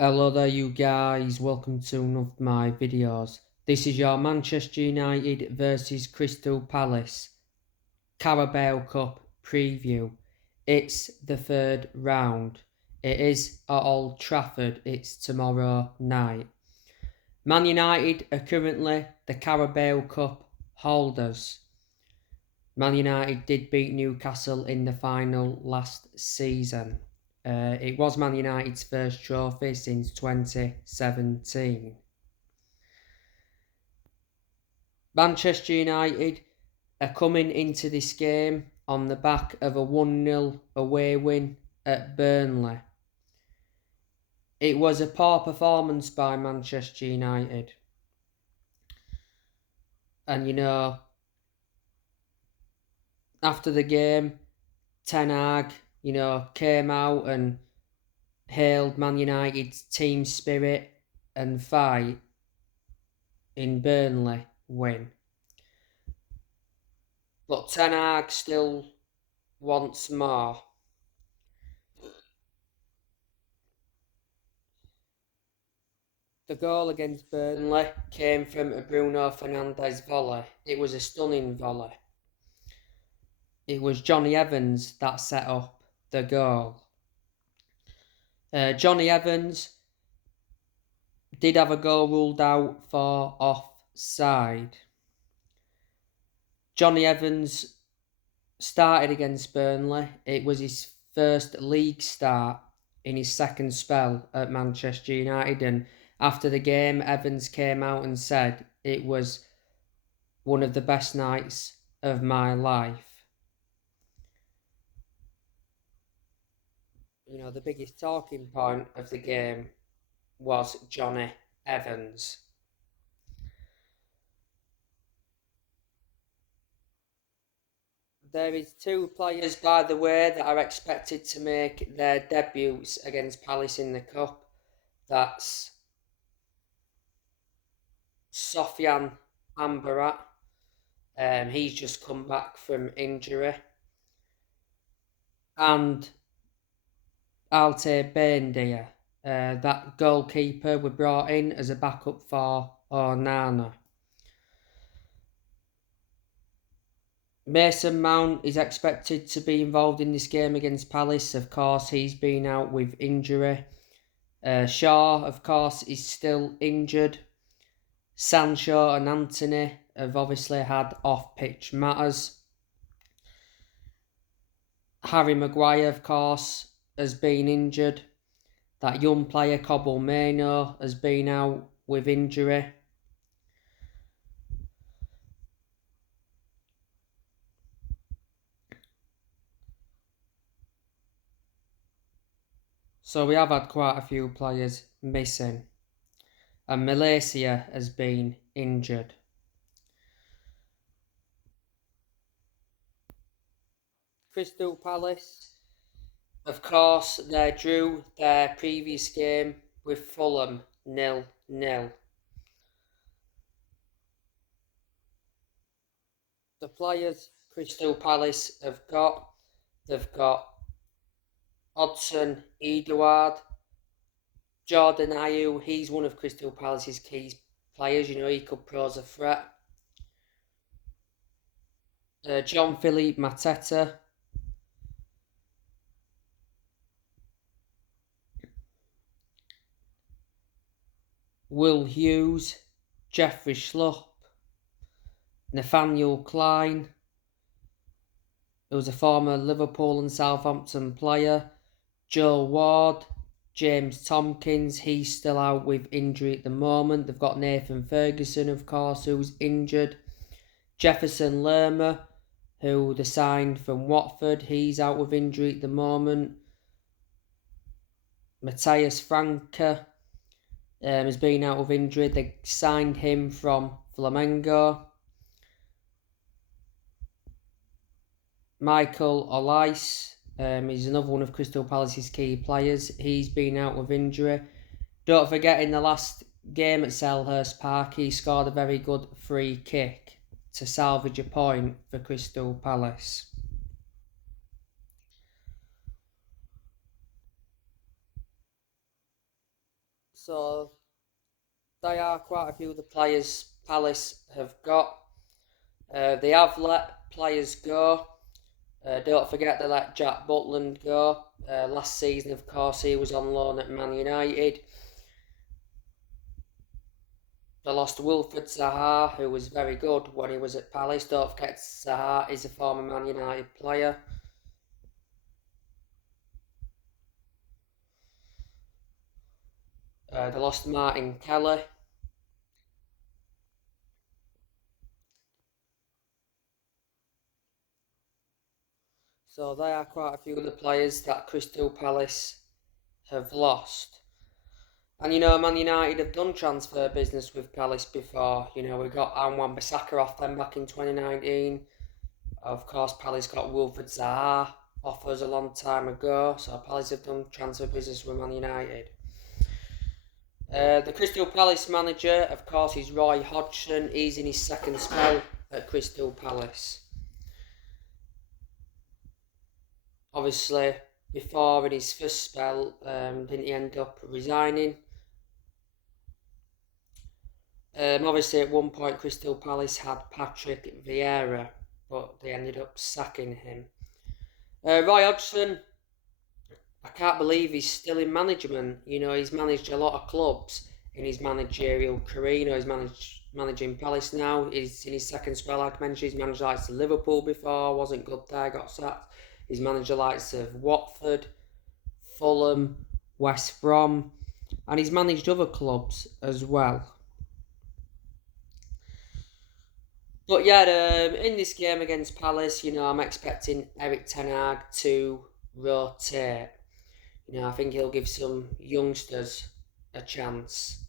Hello there you guys, welcome to one of my videos. This is your Manchester United versus Crystal Palace Carabao Cup preview. It's the third round. It is at Old Trafford, it's tomorrow night. Man United are currently the Carabao Cup holders. Man United did beat Newcastle in the final last season. It was Man United's first trophy since 2017. Manchester United are coming into this game on the back of a 1-0 away win at Burnley. It was a poor performance by Manchester United. And after the game, Ten Hag, came out and hailed Man United's team spirit and fight in Burnley win. But Ten Hag still wants more. The goal against Burnley came from a Bruno Fernandes volley. It was a stunning volley. It was Jonny Evans that set up the goal. Jonny Evans did have a goal ruled out for offside. Jonny Evans started against Burnley. It was his first league start in his second spell at Manchester United, and after the game, Evans came out and said it was one of the best nights of my life. The biggest talking point of the game was Jonny Evans. There is two players, by the way, that are expected to make their debuts against Palace in the Cup. That's Sofian Amrabat. He's just come back from injury. And Altay Bendia, that goalkeeper we brought in as a backup for Onana. Mason Mount is expected to be involved in this game against Palace. Of course, he's been out with injury. Shaw, of course, is still injured. Sancho and Anthony have obviously had off-pitch matters. Harry Maguire, of course, has been injured. That young player, Cobble Mano, has been out with injury. So we have had quite a few players missing. And Malaysia has been injured. Crystal Palace, of course, they drew their previous game with Fulham 0-0. The players Crystal Palace they've got Odsonne Edouard, Jordan Ayew, he's one of Crystal Palace's key players, he could pose a threat. Jean-Philippe Mateta, Will Hughes, Jeffrey Schlupp, Nathaniel Klein, who was a former Liverpool and Southampton player, Joe Ward, James Tompkins, he's still out with injury at the moment. They've got Nathan Ferguson, of course, who's injured. Jefferson Lerma, who they signed from Watford, he's out with injury at the moment. Matthias Franca has been out with injury. They signed him from Flamengo. Michael Olise is another one of Crystal Palace's key players. He's been out with injury. Don't forget, in the last game at Selhurst Park, he scored a very good free kick to salvage a point for Crystal Palace. So they are quite a few of the players Palace have got. They have let players go. Don't forget they let Jack Butland go. Last season, of course, he was on loan at Man United. They lost Wilfred Zaha, who was very good when he was at Palace. Don't forget Zaha is a former Man United player. They lost Martin Kelly. So they are quite a few of the players that Crystal Palace have lost. And Man United have done transfer business with Palace before. We got Wan-Bissaka off them back in 2019. Of course, Palace got Wilfred Zaha off us a long time ago. So Palace have done transfer business with Man United. The Crystal Palace manager, of course, is Roy Hodgson. He's in his second spell at Crystal Palace. Obviously, before in his first spell, didn't he end up resigning? Obviously, at one point, Crystal Palace had Patrick Vieira, but they ended up sacking him. Roy Hodgson, I can't believe he's still in management. He's managed a lot of clubs in his managerial career. He's managing Palace now. He's in his second spell, like I mentioned. He's managed the likes of Liverpool before, wasn't good there, got sacked. He's managed the likes of Watford, Fulham, West Brom, and he's managed other clubs as well. But yeah, in this game against Palace, I'm expecting Eric Ten Hag to rotate. I think he'll give some youngsters a chance.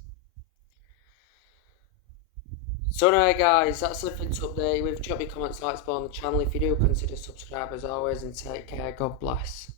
So anyway guys, that's something to update you with. Drop your comments, likes, below on the channel if you do. Consider subscribe as always, and take care. God bless.